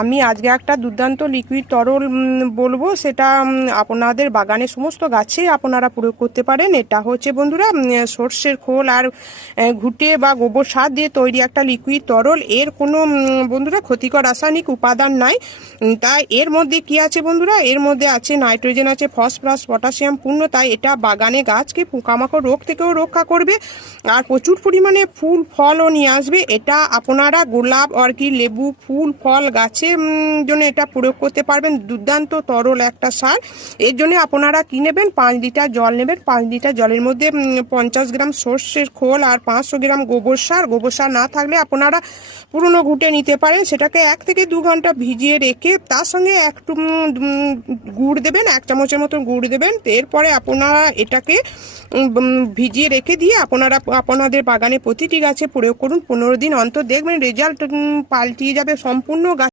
আমি আজকে একটা দুর্দান্ত লিকুইড তরল বলবো, সেটা আপনাদের বাগানের সমস্ত গাছে আপনারা প্রয়োগ করতে পারেন। এটা হচ্ছে বন্ধুরা সর্ষের খোল আর ঘুঁটে বা গোবর সার দিয়ে তৈরি একটা লিকুইড তরল। এর কোনো বন্ধুরা ক্ষতিকর রাসায়নিক উপাদান নাই। তাই এর মধ্যে কি আছে বন্ধুরা, এর মধ্যে আছে নাইট্রোজেন, আছে ফসফরাস, পটাশিয়াম পূর্ণ। তাই এটা বাগানে গাছকে পোকামাকড় রোগ থেকেও রক্ষা করবে আর প্রচুর পরিমাণে ফুল ফলও নিয়ে আসবে। এটা আপনারা গোলাপ, অর্কিড, লেবু, ফুল ফল গাছে জন্য এটা প্রয়োগ করতে পারবেন। দুর্দান্ত তরল একটা সার। এর জন্য আপনারা কি নেবেন, 5 লিটার জল নেবেন। 5 লিটার জলের মধ্যে 50 গ্রাম সর্ষের খোল আর 500 গ্রাম গোবর সার। গোবর সার না থাকলে আপনারা পুরনো ঘুঁটে নিতে পারেন। সেটাকে 1 থেকে 2 ঘন্টা ভিজিয়ে রেখে তার সঙ্গে একটু গুড় দেবেন, 1 চামচের মতন গুড় দেবেন। এরপরে আপনারা এটাকে ভিজিয়ে রেখে দিয়ে আপনারা আপনাদের বাগানে প্রতিটি গাছে প্রয়োগ করুন। 15 দিন অন্তর দেখবেন রেজাল্ট পাল্টিয়ে যাবে সম্পূর্ণ গাছ।